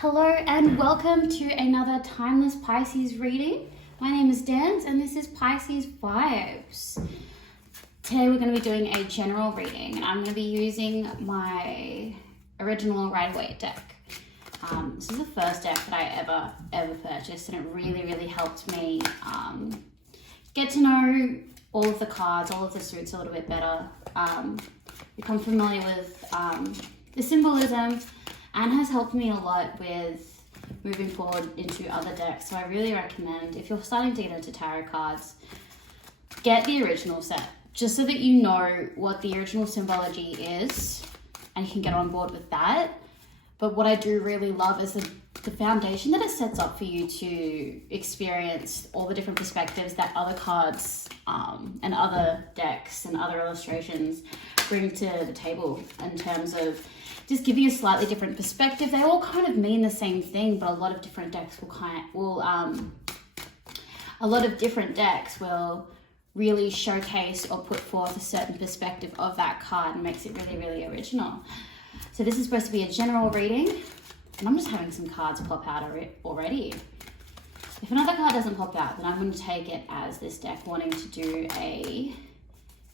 Hello and welcome to another Timeless Pisces reading. My name is Dan and this is Pisces Vibes. Today we're going to be doing a general reading and I'm going to be using my original Rider-Waite deck. This is the first deck that I ever purchased, and it really helped me get to know all of the cards, all of the suits a little bit better, become familiar with the symbolism, and has helped me a lot with moving forward into other decks. So I really recommend, if you're starting to get into tarot cards, get the original set, just so that you know what the original symbology is and you can get on board with that. But what I do really love is the foundation that it sets up for you to experience all the different perspectives that other cards and other decks and other illustrations bring to the table, in terms of just giving a slightly different perspective. They all kind of mean the same thing, but a lot of different decks will really showcase or put forth a certain perspective of that card, and makes it really original. So this is supposed to be a general reading, and I'm just having some cards pop out already. If another card doesn't pop out, then I'm going to take it as this deck wanting to do a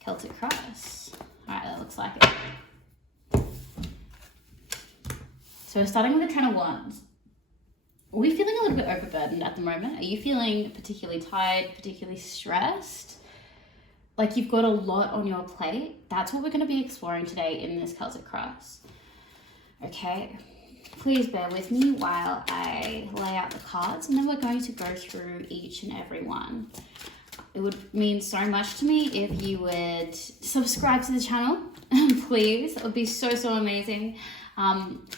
Celtic cross. All right, that looks like it. So we're starting with the Ten of Wands. Are we feeling a little bit overburdened at the moment? Are you feeling particularly tired, particularly stressed? Like you've got a lot on your plate? That's what we're going to be exploring today in this Celtic cross. Okay, please bear with me while I lay out the cards, and then we're going to go through each and every one. It would mean so much to me if you would subscribe to the channel, please. It would be so amazing.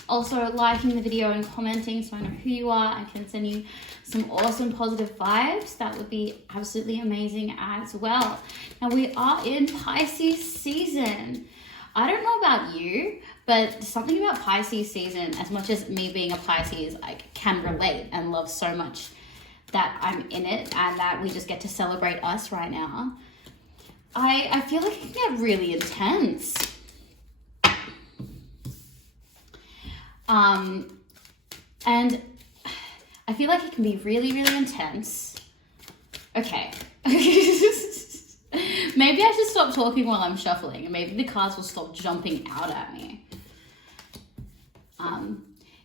Also liking the video and commenting so I know who you are and can send you some awesome positive vibes. That would be absolutely amazing as well. Now we are in Pisces season. I don't know about you, but something about Pisces season, as much as me being a Pisces, I can relate and love so much that I'm in it and that we just get to celebrate us right now. I feel like it can get really intense. And I feel like it can be really intense. Okay. Maybe I should stop talking while I'm shuffling, and maybe the cards will stop jumping out at me.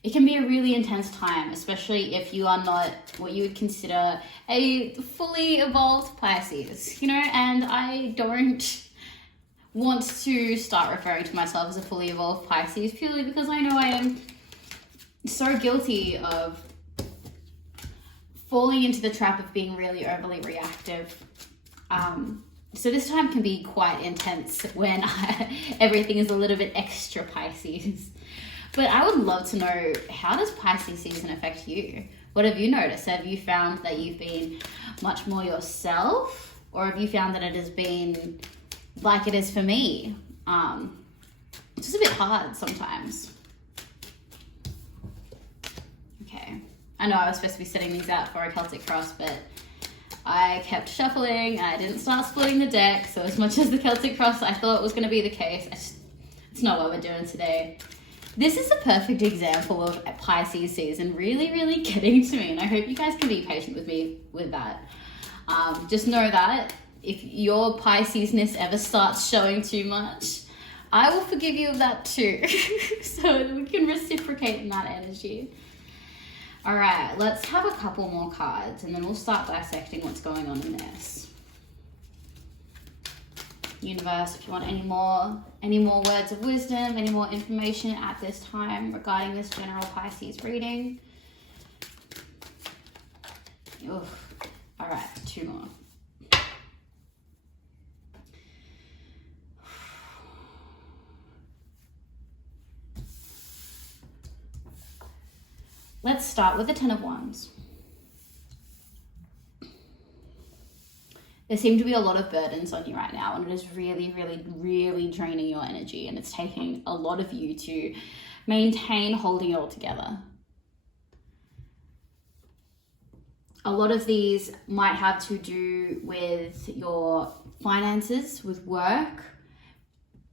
It can be a really intense time, especially if you are not what you would consider a fully evolved Pisces, and I don't want to start referring to myself as a fully evolved Pisces, purely because I know I am so guilty of falling into the trap of being really overly reactive. So this time can be quite intense when everything is a little bit extra Pisces. But I would love to know, how does Pisces season affect you? What have you noticed? Have you found that you've been much more yourself? Or have you found that it has been like it is for me? It's just a bit hard sometimes. Okay, I know I was supposed to be setting these out for a Celtic cross, but I kept shuffling and I didn't start splitting the deck. So as much as the Celtic cross I thought was going to be the case, it's not what we're doing today. This is a perfect example of Pisces season really getting to me, and I hope you guys can be patient with me with that. Just know that if your Pisces-ness ever starts showing too much, I will forgive you of that too. So we can reciprocate in that energy. All right, let's have a couple more cards and then we'll start dissecting what's going on in this. Universe, if you want any more words of wisdom, any more information at this time regarding this general Pisces reading. Oof. All right, two more. Let's start with the Ten of Wands. There seem to be a lot of burdens on you right now, and it is really draining your energy, and it's taking a lot of you to maintain holding it all together. A lot of these might have to do with your finances, with work.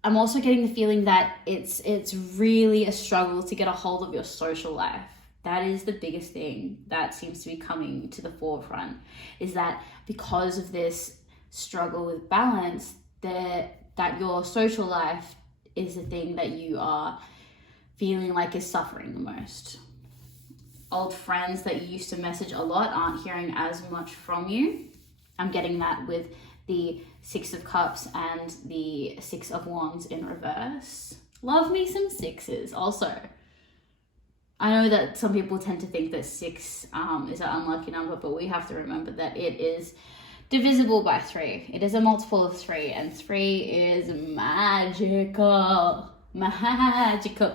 I'm also getting the feeling that it's really a struggle to get a hold of your social life. That is the biggest thing that seems to be coming to the forefront, is that because of this struggle with balance, that your social life is the thing that you are feeling like is suffering the most. Old friends that you used to message a lot aren't hearing as much from you. I'm getting that with the Six of Cups and the Six of Wands in reverse. Love me some sixes also. I know that some people tend to think that 6 is an unlucky number, but we have to remember that it is divisible by 3. It is a multiple of 3, and 3 is magical. Magical.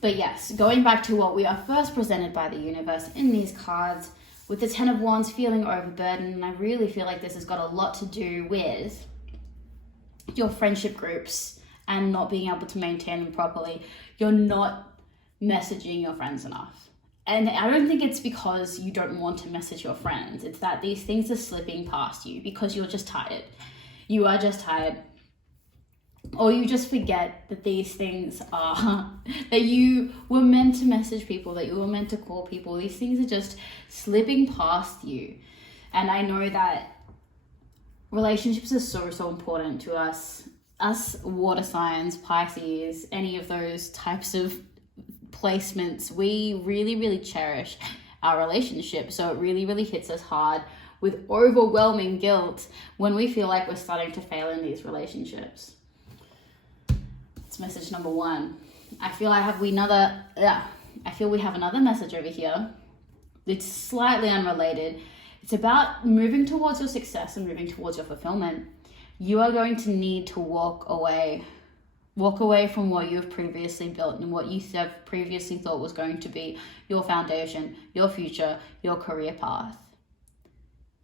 But yes, going back to what we are first presented by the universe in these cards, with the 10 of Wands feeling overburdened, and I really feel like this has got a lot to do with your friendship groups and not being able to maintain them properly. You're not messaging your friends enough. And I don't think it's because you don't want to message your friends. It's that these things are slipping past you because you're just tired. You are just tired. Or you just forget that these things are, that you were meant to message people, that you were meant to call people. These things are just slipping past you. And I know that relationships are so important to us water signs, Pisces, any of those types of placements. We really cherish our relationship. So it really hits us hard with overwhelming guilt when we feel like we're starting to fail in these relationships. It's message number 1. I feel we have another message over here. It's slightly unrelated. It's about moving towards your success and moving towards your fulfillment. You are going to need to walk away from what you've previously built and what you have previously thought was going to be your foundation, your future, your career path.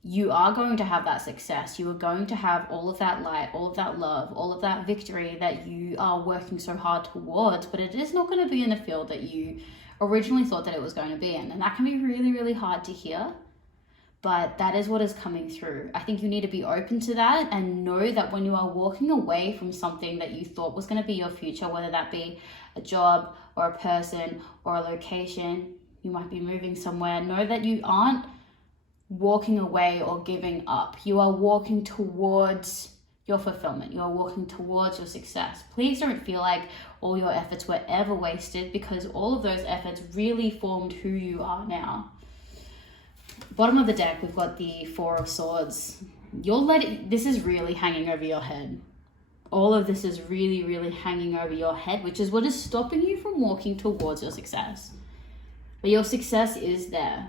You are going to have that success. You are going to have all of that light, all of that love, all of that victory that you are working so hard towards, but it is not going to be in the field that you originally thought that it was going to be in. And that can be really hard to hear, but that is what is coming through. I think you need to be open to that and know that when you are walking away from something that you thought was going to be your future, whether that be a job or a person or a location, you might be moving somewhere, know that you aren't walking away or giving up. You are walking towards your fulfillment. You are walking towards your success. Please don't feel like all your efforts were ever wasted, because all of those efforts really formed who you are now. Bottom of the deck, we've got the 4 of Swords. This is really hanging over your head. All of this is really hanging over your head, which is what is stopping you from walking towards your success. But your success is there.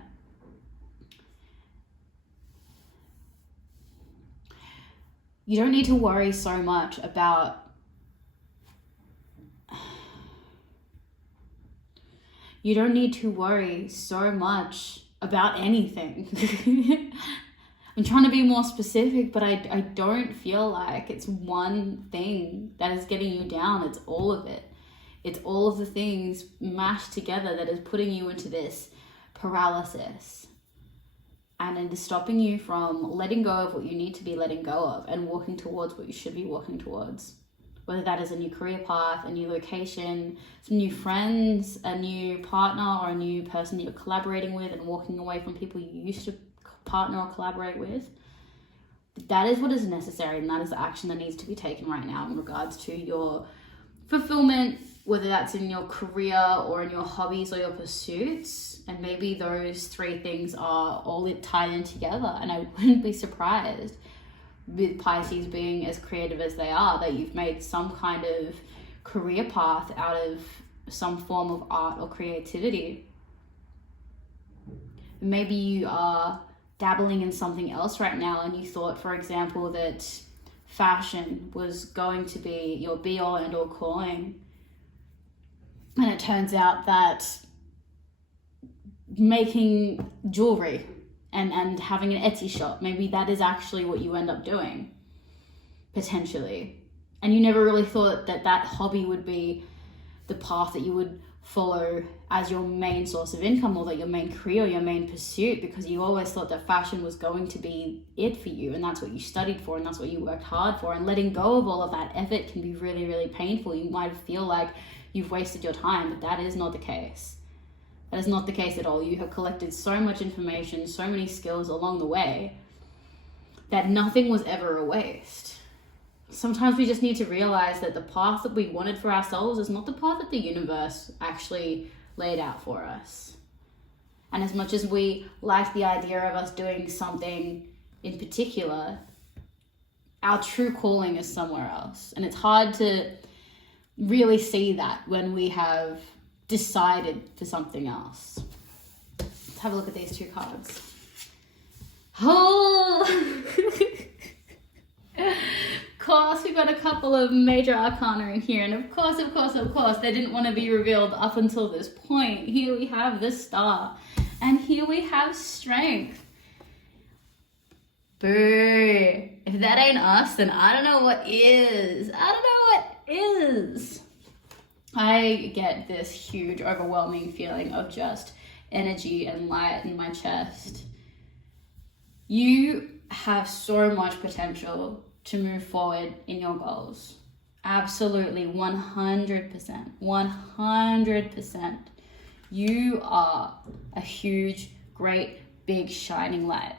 You don't need to worry so much about anything. I'm trying to be more specific, but I don't feel like it's one thing that is getting you down. It's all of it. It's all of the things mashed together that is putting you into this paralysis. And it is stopping you from letting go of what you need to be letting go of and walking towards what you should be walking towards. Whether that is a new career path, a new location, some new friends, a new partner, or a new person you're collaborating with, and walking away from people you used to partner or collaborate with. That is what is necessary, and that is the action that needs to be taken right now in regards to your fulfillment, whether that's in your career or in your hobbies or your pursuits. And maybe those 3 things are all tied in together. And I wouldn't be surprised, with Pisces being as creative as they are, that you've made some kind of career path out of some form of art or creativity. Maybe you are dabbling in something else right now, and you thought, for example, that fashion was going to be your be-all end-all calling. And it turns out that making jewelry and having an Etsy shop, maybe that is actually what you end up doing, potentially. And you never really thought that that hobby would be the path that you would follow as your main source of income, or that your main career, your main pursuit, because you always thought that fashion was going to be it for you, and that's what you studied for, and that's what you worked hard for. And letting go of all of that effort can be really painful. You might feel like you've wasted your time, but that is not the case. That is not the case at all. You have collected so much information, so many skills along the way, that nothing was ever a waste. Sometimes we just need to realize that the path that we wanted for ourselves is not the path that the universe actually laid out for us. And as much as we like the idea of us doing something in particular, our true calling is somewhere else. And it's hard to really see that when we have decided for something else. Let's have a look at these two cards. Oh! Of course, we've got a couple of major arcana in here, and of course, they didn't want to be revealed up until this point. Here we have the Star, and here we have Strength. Boo! If that ain't us, then I don't know what is. I get this huge, overwhelming feeling of just energy and light in my chest. You have so much potential to move forward in your goals. Absolutely, 100%. 100%. You are a huge, great, big, shining light.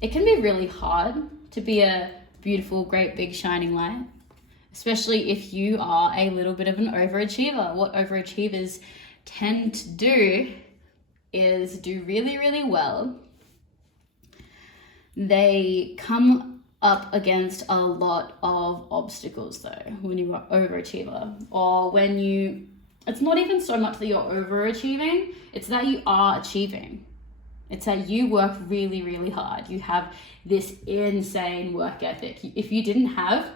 It can be really hard to be a beautiful, great, big, shining light, especially if you are a little bit of an overachiever. What overachievers tend to do is do really, really well. They come up against a lot of obstacles though when you're an overachiever, or when it's not even so much that you're overachieving, it's that you are achieving. It's that you work really, really hard. You have this insane work ethic. If you didn't have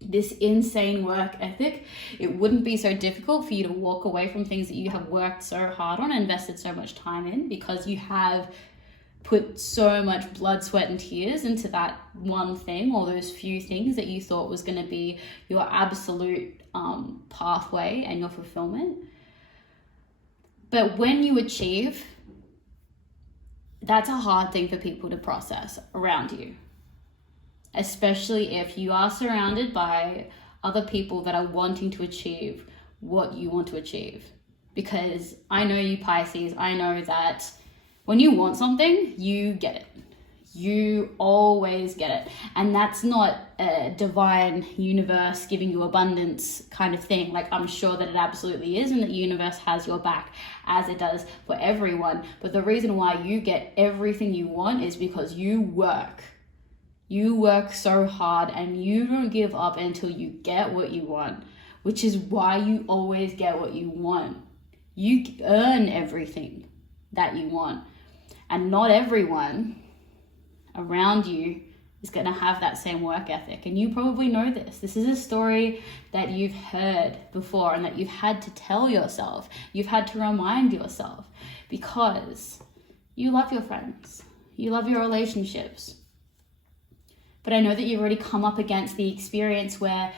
this insane work ethic, it wouldn't be so difficult for you to walk away from things that you have worked so hard on and invested so much time in, because you have put so much blood, sweat, and tears into that one thing, or those few things that you thought was going to be your absolute pathway and your fulfillment. But when you achieve, that's a hard thing for people to process around you, especially if you are surrounded by other people that are wanting to achieve what you want to achieve. Because I know you Pisces, I know that when you want something, you get it. You always get it. And that's not a divine universe giving you abundance kind of thing. Like, I'm sure that it absolutely is, and that the universe has your back as it does for everyone. But the reason why you get everything you want is because you work. You work so hard, and you don't give up until you get what you want, which is why you always get what you want. You earn everything that you want. And not everyone around you is going to have that same work ethic. And you probably know this. This is a story that you've heard before and that you've had to tell yourself. You've had to remind yourself, because you love your friends. You love your relationships. But I know that you've already come up against the experience where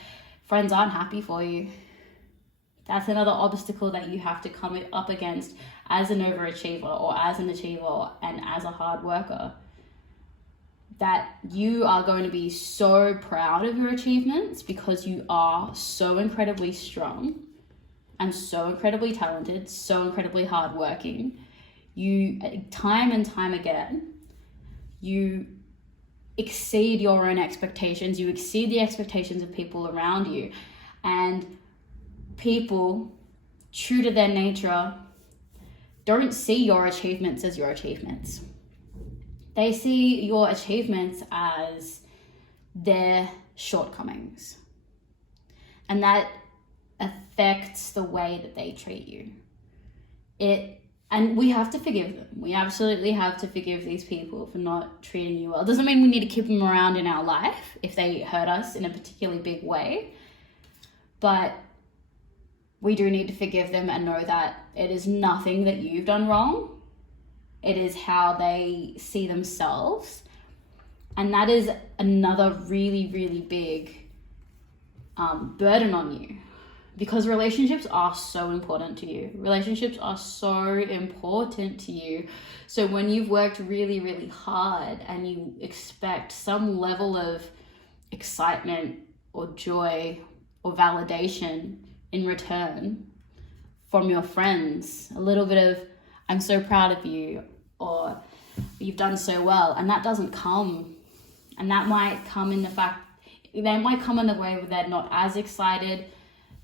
friends aren't happy for you. That's another obstacle that you have to come up against as an overachiever, or as an achiever, and as a hard worker. That you are going to be so proud of your achievements because you are so incredibly strong and so incredibly talented, so incredibly hardworking. You, time and time again, you exceed your own expectations. You exceed the expectations of people around you. And people, true to their nature, don't see your achievements as your achievements. They see your achievements as their shortcomings. And that affects the way that they treat you. And we have to forgive them. We absolutely have to forgive these people for not treating you well. It doesn't mean we need to keep them around in our life if they hurt us in a particularly big way. But we do need to forgive them and know that it is nothing that you've done wrong. It is how they see themselves. And that is another really, really big burden on you. Because relationships are so important to you. Relationships are so important to you. So when you've worked really, really hard and you expect some level of excitement or joy or validation in return from your friends. A little bit of, I'm so proud of you, or you've done so well. And that doesn't come. And that might come in the fact, they might come in the way where they're not as excited.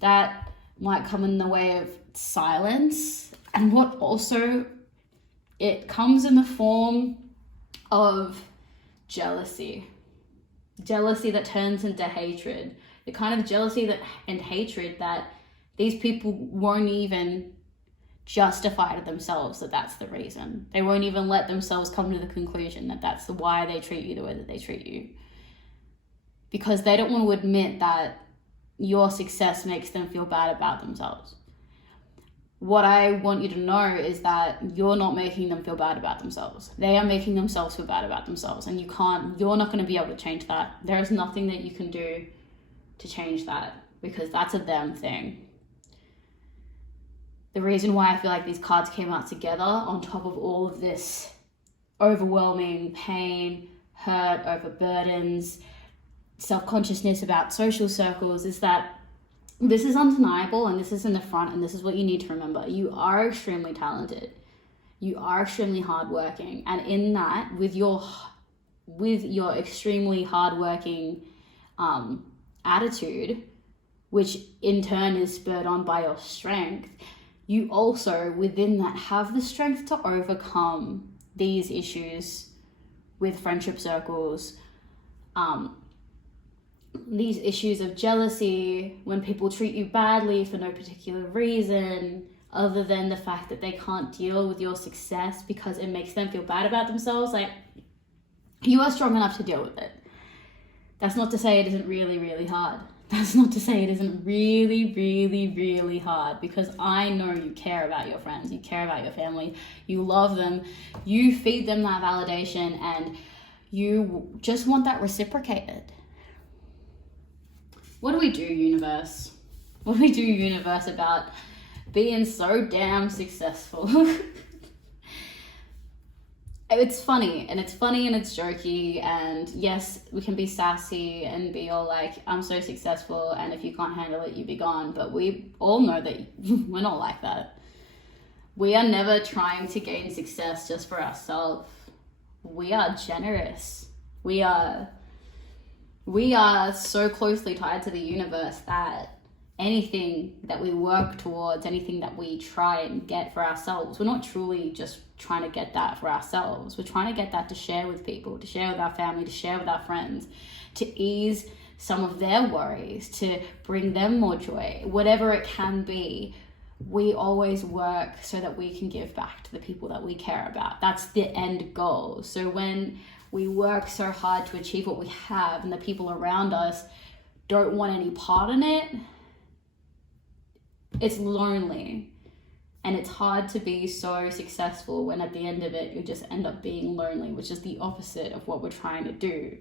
That might come in the way of silence. And what also, it comes in the form of jealousy. Jealousy that turns into hatred. The kind of jealousy and hatred that these people won't even justify to themselves that that's the reason. They won't even let themselves come to the conclusion that that's why they treat you the way that they treat you. Because they don't want to admit that your success makes them feel bad about themselves. What I want you to know is that you're not making them feel bad about themselves. They are making themselves feel bad about themselves, and you're not going to be able to change that. There is nothing that you can do to change that, because that's a them thing. The reason why I feel like these cards came out together on top of all of this overwhelming pain, hurt, overburdens, self-consciousness about social circles is that this is undeniable, and this is in the front, and this is what you need to remember. You are extremely talented. You are extremely hardworking. And in that, with your extremely hardworking attitude, which in turn is spurred on by your strength, you also within that have the strength to overcome these issues with friendship circles, these issues of jealousy, when people treat you badly for no particular reason other than the fact that they can't deal with your success because it makes them feel bad about themselves. Like, you are strong enough to deal with it. That's not to say it isn't really, really hard. That's not to say it isn't really, really, really hard, because I know you care about your friends, you care about your family, you love them, you feed them that validation, and you just want that reciprocated. What do we do, universe? What do we do, universe, about being so damn successful? It's funny and it's jokey, and yes, we can be sassy and be all like, I'm so successful, and if you can't handle it, you be gone. But we all know that we're not like that. We are never trying to gain success just for ourselves. We are generous. We are so closely tied to the universe that anything that we work towards, anything that we try and get for ourselves, we're not truly just trying to get that for ourselves. We're trying to get that to share with people, to share with our family, to share with our friends, to ease some of their worries, to bring them more joy, whatever it can be. We always work so that we can give back to the people that we care about. That's the end goal. So when we work so hard to achieve what we have and the people around us don't want any part in it, it's lonely. And it's hard to be so successful when at the end of it, you just end up being lonely, which is the opposite of what we're trying to do.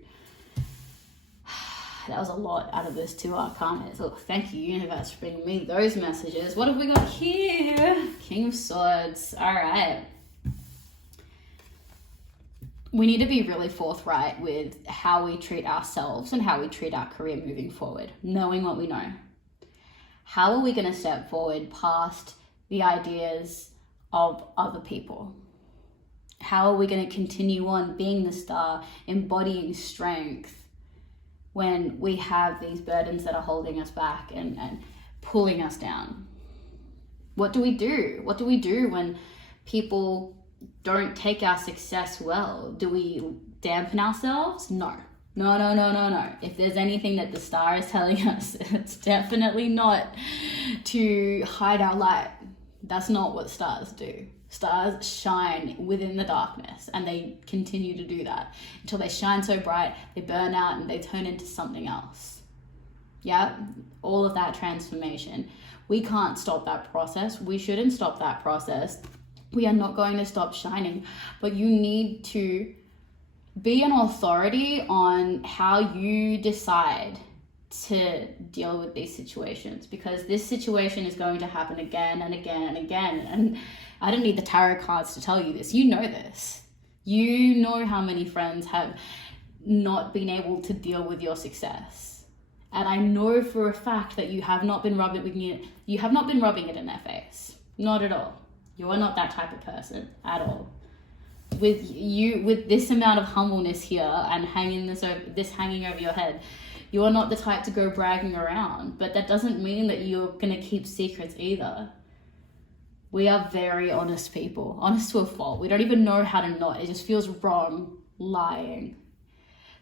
That was a lot out of this 2 arcana. So thank you, universe, for bringing me those messages. What have we got here? King of Swords. All right. We need to be really forthright with how we treat ourselves and how we treat our career moving forward, knowing what we know. How are we going to step forward past the ideas of other people? How are we going to continue on being the star, embodying strength, when we have these burdens that are holding us back and pulling us down? What do we do? What do we do when people don't take our success well? Do we dampen ourselves? No. If there's anything that the star is telling us, it's definitely not to hide our light. That's not what stars do. Stars shine within the darkness, and they continue to do that until they shine so bright, they burn out and they turn into something else. Yeah, all of that transformation. We can't stop that process. We shouldn't stop that process. We are not going to stop shining, but you need to be an authority on how you decide to deal with these situations, because this situation is going to happen again and again and again. And I don't need the tarot cards to tell you this. You know this. You know how many friends have not been able to deal with your success. And I know for a fact that you have not been rubbing it in their face. Not at all. You are not that type of person at all. With this amount of humbleness here and hanging over your head, you are not the type to go bragging around. But that doesn't mean that you're gonna keep secrets either. We are very honest people, honest to a fault. We don't even know how to not. It just feels wrong lying.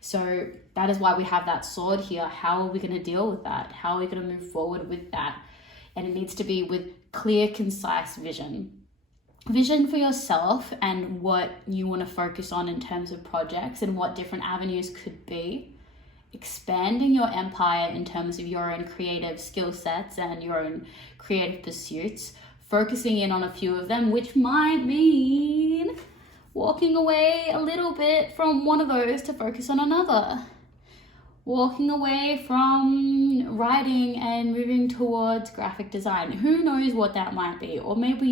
So that is why we have that sword here. How are we going to deal with that? How are we going to move forward with that? And it needs to be with clear, concise vision. Vision for yourself and what you want to focus on in terms of projects and what different avenues could be. Expanding your empire in terms of your own creative skill sets and your own creative pursuits. Focusing in on a few of them, which might mean walking away a little bit from one of those to focus on another. Walking away from writing and moving towards graphic design. Who knows what that might be? Or maybe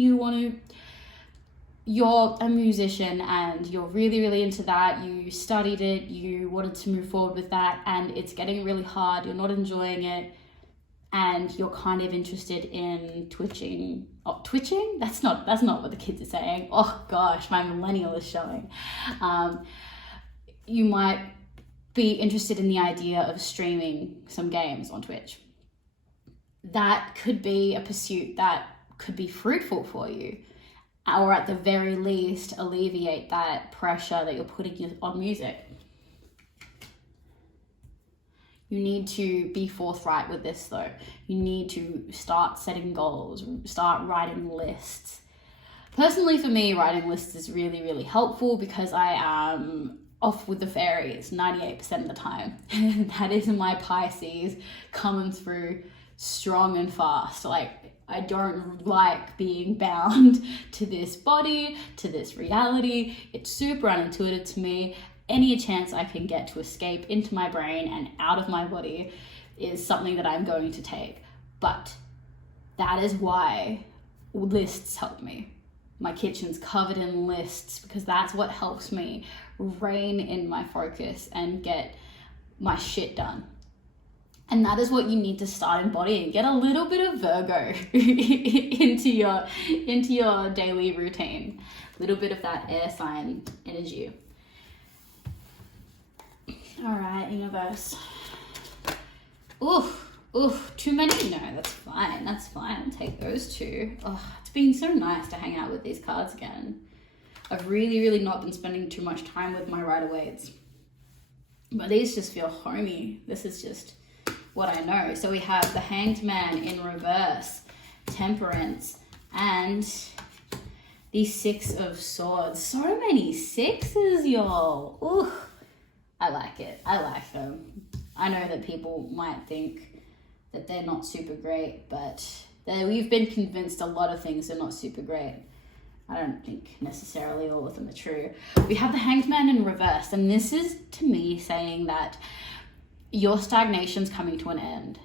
you're a musician and you're really, really into that. You studied it, you wanted to move forward with that, and it's getting really hard. You're not enjoying it. And you're kind of interested in twitching. Oh, twitching? That's not what the kids are saying. Oh gosh, my millennial is showing. You might be interested in the idea of streaming some games on Twitch. That could be a pursuit that could be fruitful for you, or at the very least alleviate that pressure that you're putting on music. You need to be forthright with this though. You need to start setting goals, start writing lists. Personally for me, writing lists is really, really helpful because I am off with the fairies 98% of the time. That is my Pisces coming through strong and fast. Like, I don't like being bound to this body, to this reality. It's super unintuitive to me. Any chance I can get to escape into my brain and out of my body is something that I'm going to take. But that is why lists help me. My kitchen's covered in lists because that's what helps me rein in my focus and get my shit done. And that is what you need to start embodying. Get a little bit of Virgo into your daily routine. A little bit of that air sign energy. All right, universe. Oof, too many? No, that's fine. I'll take those two. Oh, it's been so nice to hang out with these cards again. I've really, really not been spending too much time with my Rider-Waite's. But these just feel homey. This is just what I know. So we have the Hanged Man in reverse, Temperance, and the Six of Swords. So many sixes, y'all. Ooh. I like it. I like them. I know that people might think that they're not super great, but we've been convinced a lot of things are not super great. I don't think necessarily all of them are true. We have the Hanged Man in reverse, and this is, to me, saying that your stagnation's coming to an end,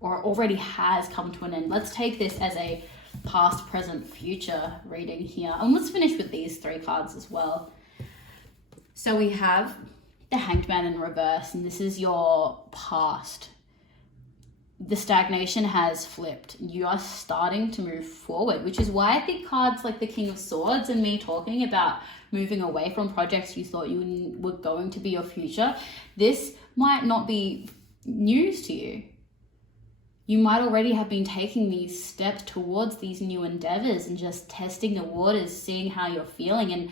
or already has come to an end. Let's take this as a past, present, future reading here. And let's finish with these three cards as well. So we have the Hanged Man in reverse, and this is your past. The stagnation has flipped. You are starting to move forward, which is why I think cards like the King of Swords and me talking about moving away from projects you thought you were going to be your future, this might not be news to you. You might already have been taking these steps towards these new endeavors and just testing the waters, seeing how you're feeling, and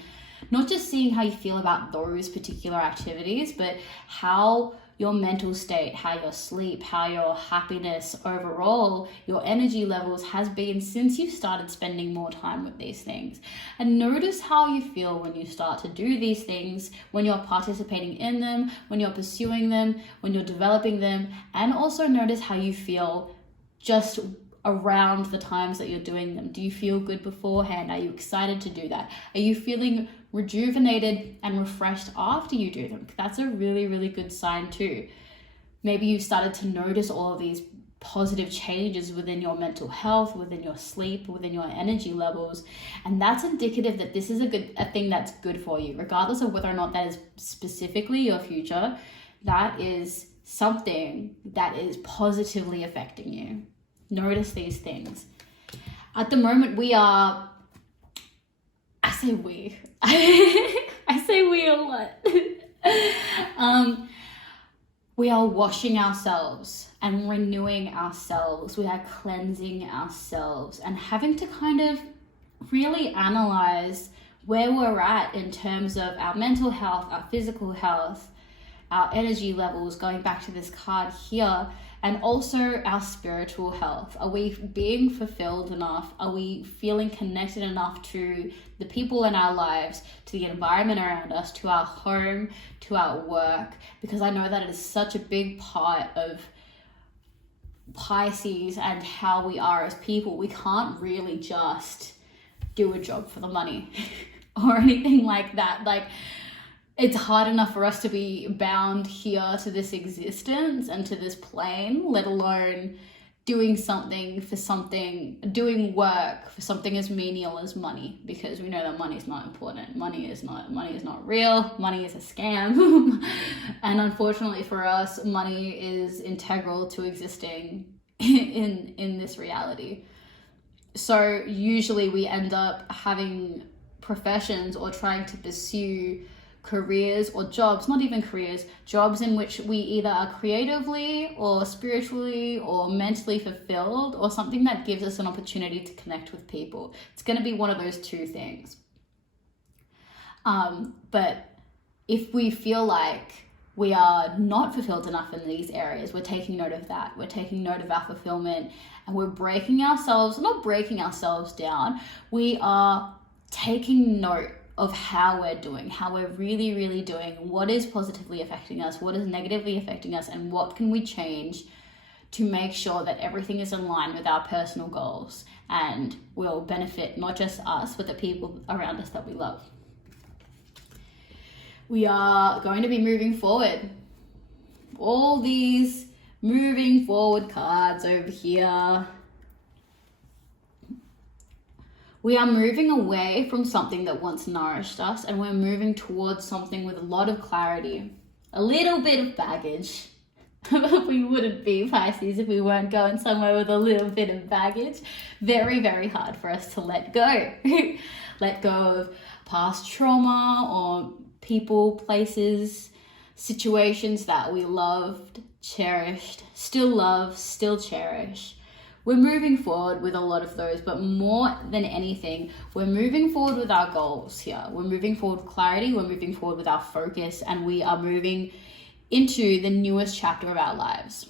not just seeing how you feel about those particular activities, but how your mental state, how your sleep, how your happiness overall, your energy levels has been since you started spending more time with these things. And notice how you feel when you start to do these things, when you're participating in them, when you're pursuing them, when you're developing them, and also notice how you feel just around the times that you're doing them. Do you feel good beforehand? Are you excited to do that? Are you feeling rejuvenated and refreshed after you do them? That's a really, really good sign too. Maybe you've started to notice all of these positive changes within your mental health, within your sleep, within your energy levels. And that's indicative that this is a thing that's good for you, regardless of whether or not that is specifically your future. That is something that is positively affecting you. Notice these things. At the moment, I say we a lot. We are washing ourselves and renewing ourselves. We are cleansing ourselves and having to kind of really analyze where we're at in terms of our mental health, our physical health, our energy levels, going back to this card here, and also our spiritual health. Are we being fulfilled enough? Are we feeling connected enough to the people in our lives, to the environment around us, to our home, to our work? Because I know that it is such a big part of Pisces and how we are as people. We can't really just do a job for the money or anything like that. Like, it's hard enough for us to be bound here to this existence and to this plane, let alone doing something for something, doing work for something as menial as money, because we know that money is not important. Money is not real. Money is a scam. And unfortunately for us, money is integral to existing in this reality. So usually we end up having professions or trying to pursue careers or jobs, not even careers, jobs in which we either are creatively or spiritually or mentally fulfilled, or something that gives us an opportunity to connect with people. It's going to be one of those two things. But if we feel like we are not fulfilled enough in these areas, we're taking note of that. We're taking note of our fulfillment, and we're not breaking ourselves down. We are taking note of how we're doing, how we're really, really doing, what is positively affecting us, what is negatively affecting us, and what can we change to make sure that everything is in line with our personal goals and will benefit not just us, but the people around us that we love. We are going to be moving forward. All these moving forward cards over here. We are moving away from something that once nourished us, and we're moving towards something with a lot of clarity, a little bit of baggage. We wouldn't be Pisces if we weren't going somewhere with a little bit of baggage. Very, very hard for us to let go. Let go of past trauma or people, places, situations that we loved, cherished, still love, still cherish. We're moving forward with a lot of those, but more than anything, we're moving forward with our goals here. We're moving forward with clarity, we're moving forward with our focus, and we are moving into the newest chapter of our lives.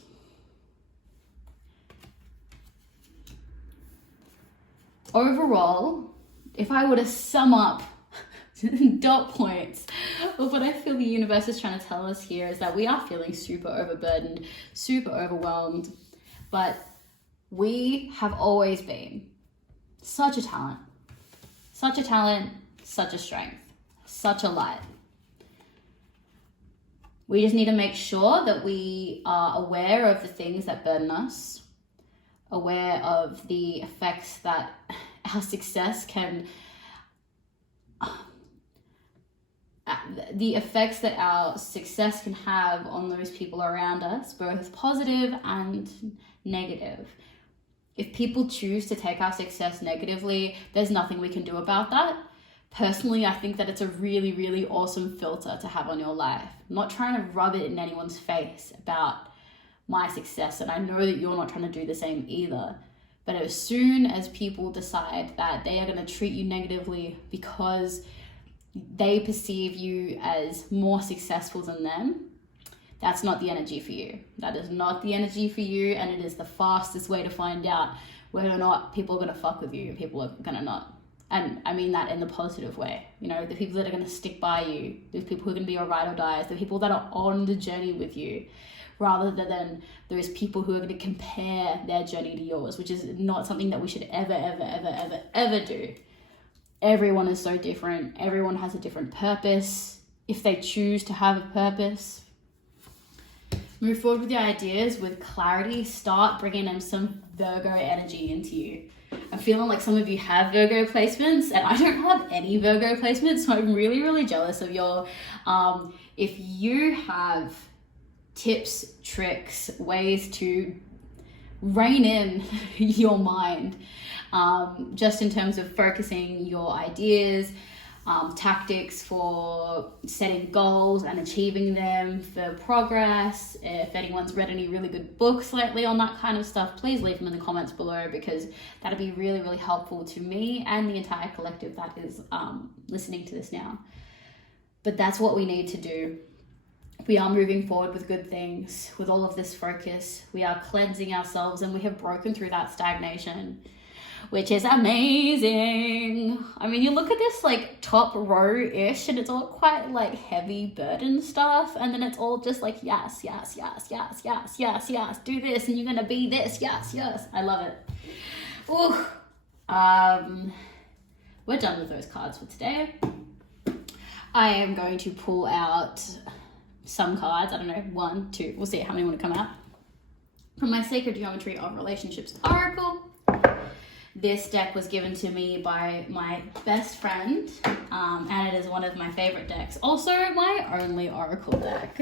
Overall, if I were to sum up dot points of what I feel the universe is trying to tell us here, is that we are feeling super overburdened, super overwhelmed, but we have always been such a talent, such a strength, such a light. We just need to make sure that we are aware of the things that burden us, aware of the effects that our success can, have on those people around us, both positive and negative. If people choose to take our success negatively, there's nothing we can do about that. Personally, I think that it's a really, really awesome filter to have on your life. I'm not trying to rub it in anyone's face about my success, and I know that you're not trying to do the same either. But as soon as people decide that they are going to treat you negatively because they perceive you as more successful than them, that's not the energy for you. That is not the energy for you, and it is the fastest way to find out whether or not people are going to fuck with you and people are going to not. And I mean that in the positive way. You know, the people that are going to stick by you, the people who are going to be your ride or dies, the people that are on the journey with you, rather than those people who are going to compare their journey to yours, which is not something that we should ever do. Everyone is so different. Everyone has a different purpose, if they choose to have a purpose. Move forward with your ideas with clarity. Start bringing in some Virgo energy into you. I'm feeling like some of you have Virgo placements, and I don't have any Virgo placements, so I'm really, really jealous of y'all. If you have tips, tricks, ways to rein in your mind, just in terms of focusing your ideas, tactics for setting goals and achieving them, for progress. If anyone's read any really good books lately on that kind of stuff, please leave them in the comments below, because that'd be really, really helpful to me and the entire collective that is listening to this now. But that's what we need to do. We are moving forward with good things, with all of this focus. We are cleansing ourselves, and we have broken through that stagnation, which is amazing. I mean, you look at this like top row-ish, and it's all quite like heavy burden stuff, and then it's all just like yes, yes, yes, yes, yes, yes, yes, do this and you're gonna be this, yes, yes. I love it. Ooh. We're done with those cards for today. I am going to pull out some cards, I don't know, 1, 2, we'll see how many want to come out, from my Sacred Geometry of Relationships Oracle. This deck was given to me by my best friend, and it is one of my favorite decks. Also, my only Oracle deck.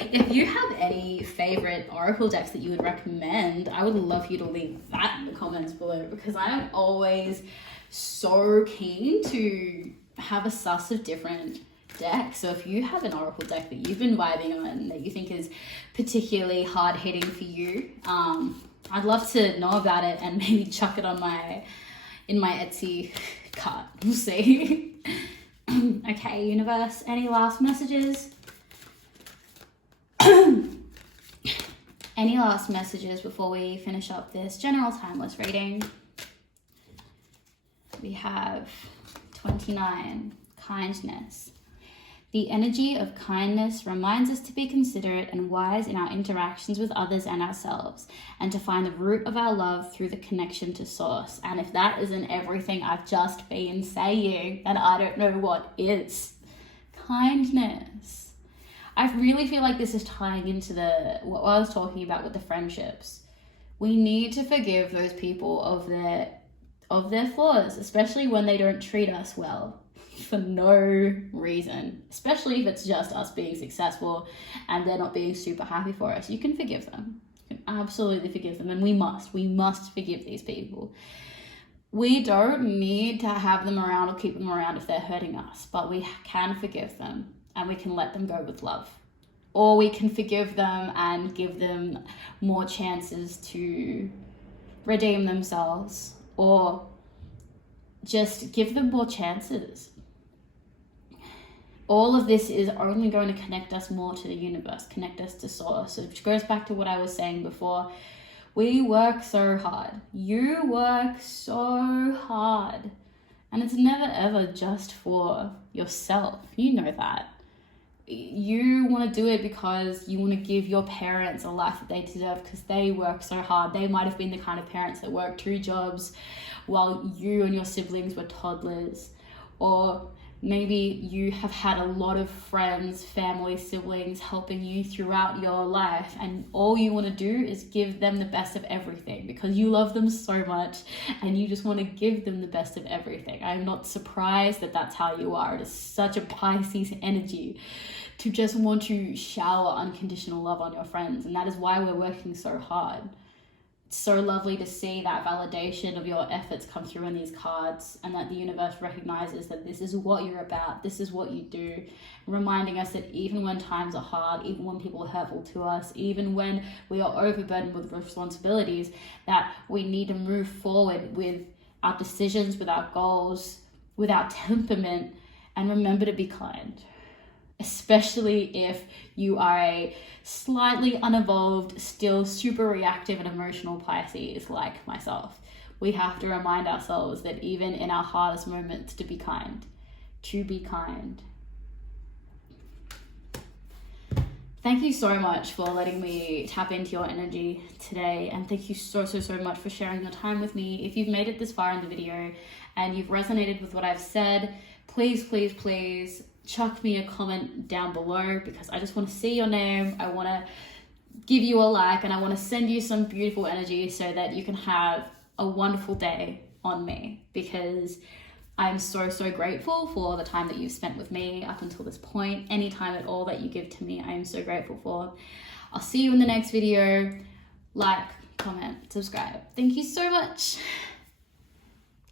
If you have any favorite Oracle decks that you would recommend, I would love you to leave that in the comments below, because I am always so keen to have a suss of different decks. So if you have an Oracle deck that you've been vibing on, that you think is particularly hard-hitting for you, I'd love to know about it and maybe chuck it on in my Etsy cart. We'll see. Okay, universe, any last messages? Any last messages before we finish up this general timeless reading? We have 29, kindness. The energy of kindness reminds us to be considerate and wise in our interactions with others and ourselves, and to find the root of our love through the connection to source. And if that isn't everything I've just been saying, then I don't know what is. Kindness. I really feel like this is tying into what I was talking about with the friendships. We need to forgive those people of their flaws, especially when they don't treat us well for no reason, especially if it's just us being successful and they're not being super happy for us. You can forgive them. You can absolutely forgive them, and we must forgive these people. We don't need to have them around or keep them around if they're hurting us, but we can forgive them, and we can let them go with love. Or we can forgive them and give them more chances to redeem themselves, or just give them more chances. All of this is only going to connect us more to the universe, connect us to source, which goes back to what I was saying before. We work so hard. You work so hard. And it's never ever just for yourself. You know that. You want to do it because you want to give your parents a life that they deserve, because they work so hard. They might have been the kind of parents that worked 2 jobs while you and your siblings were toddlers. Or maybe you have had a lot of friends, family, siblings helping you throughout your life, and all you want to do is give them the best of everything because you love them so much and you just want to give them the best of everything. I'm not surprised that that's how you are. It is such a Pisces energy to just want to shower unconditional love on your friends, and that is why we're working so hard. It's so lovely to see that validation of your efforts come through in these cards, and that the universe recognizes that this is what you're about, this is what you do, reminding us that even when times are hard, even when people are hurtful to us, even when we are overburdened with responsibilities, that we need to move forward with our decisions, with our goals, with our temperament, and remember to be kind. Especially if you are a slightly unevolved, still super reactive and emotional Pisces like myself. We have to remind ourselves that even in our hardest moments, to be kind. To be kind. Thank you so much for letting me tap into your energy today, and thank you so much for sharing your time with me. If you've made it this far in the video and you've resonated with what I've said, please chuck me a comment down below, because I just want to see your name. I want to give you a like, and I want to send you some beautiful energy so that you can have a wonderful day on me, because I'm so, so grateful for the time that you've spent with me up until this point. Any time at all that you give to me, I am so grateful for. I'll see you in the next video. Like, comment, subscribe. Thank you so much.